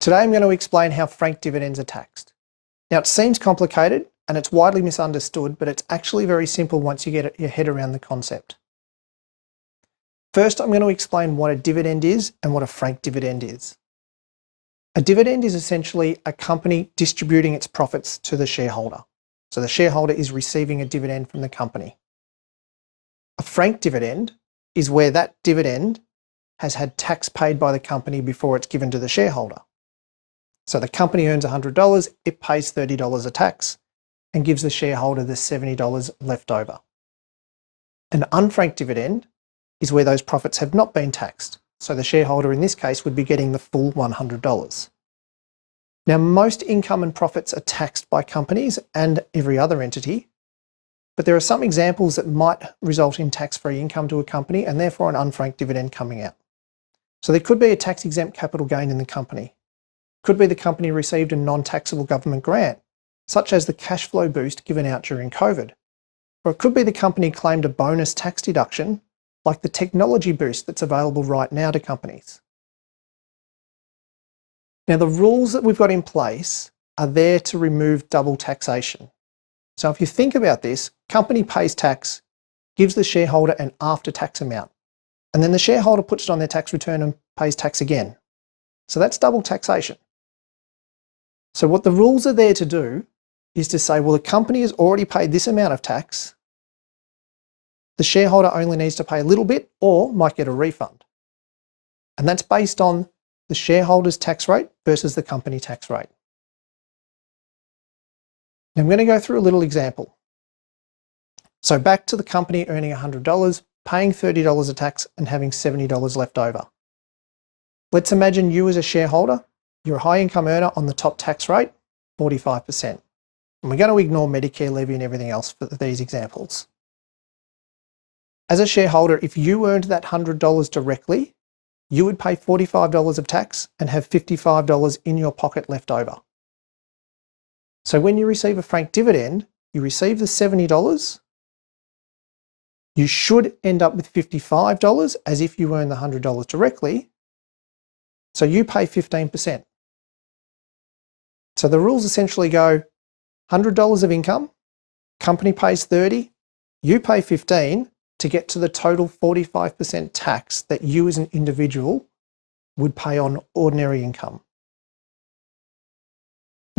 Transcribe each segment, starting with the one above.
Today I'm going to explain how franked dividends are taxed. Now it seems complicated and it's widely misunderstood, but it's actually very simple once you get your head around the concept. First, I'm going to explain what a dividend is and what a franked dividend is. A dividend is essentially a company distributing its profits to the shareholder. So the shareholder is receiving a dividend from the company. A franked dividend is where that dividend has had tax paid by the company before it's given to the shareholder. So the company earns $100, it pays $30 of tax and gives the shareholder the $70 left over. An unfranked dividend is where those profits have not been taxed. So the shareholder in this case would be getting the full $100. Now, most income and profits are taxed by companies and every other entity, but there are some examples that might result in tax-free income to a company and therefore an unfranked dividend coming out. So there could be a tax-exempt capital gain in the company. Could be the company received a non-taxable government grant, such as the cash flow boost given out during COVID. Or it could be the company claimed a bonus tax deduction, like the technology boost that's available right now to companies. Now, the rules that we've got in place are there to remove double taxation. So if you think about this, company pays tax, gives the shareholder an after-tax amount, and then the shareholder puts it on their tax return and pays tax again. So that's double taxation. So what the rules are there to do is to say, well, the company has already paid this amount of tax. The shareholder only needs to pay a little bit or might get a refund. And that's based on the shareholder's tax rate versus the company tax rate. Now I'm going to go through a little example. So back to the company earning $100, paying $30 of tax and having $70 left over. Let's imagine you as a shareholder, you're a high income earner on the top tax rate, 45%. And we're going to ignore Medicare levy and everything else for these examples. As a shareholder, if you earned that $100 directly, you would pay $45 of tax and have $55 in your pocket left over. So when you receive a franked dividend, you receive the $70, you should end up with $55 as if you earned the $100 directly. So you pay 15%. So the rules essentially go $100 of income, company pays 30, you pay 15 to get to the total 45% tax that you as an individual would pay on ordinary income.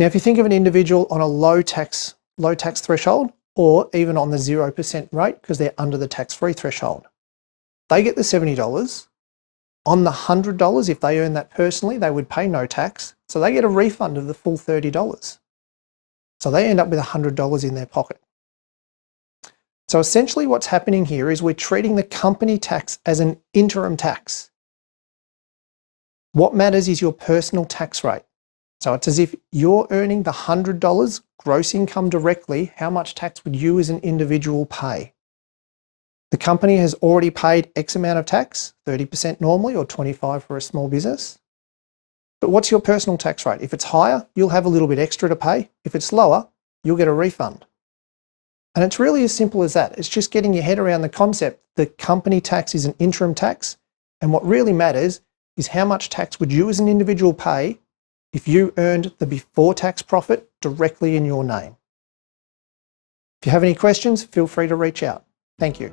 Now, if you think of an individual on a low tax threshold, or even on the 0% rate because they're under the tax-free threshold, they get the $70. On the $100, if they earn that personally, they would pay no tax. So they get a refund of the full $30. So they end up with $100 in their pocket. So essentially what's happening here is we're treating the company tax as an interim tax. What matters is your personal tax rate. So it's as if you're earning the $100 gross income directly, how much tax would you as an individual pay? The company has already paid X amount of tax, 30% normally or 25% for a small business. But what's your personal tax rate? If it's higher, you'll have a little bit extra to pay. If it's lower, you'll get a refund. And it's really as simple as that. It's just getting your head around the concept that company tax is an interim tax. And what really matters is how much tax would you as an individual pay if you earned the before tax profit directly in your name. If you have any questions, feel free to reach out. Thank you.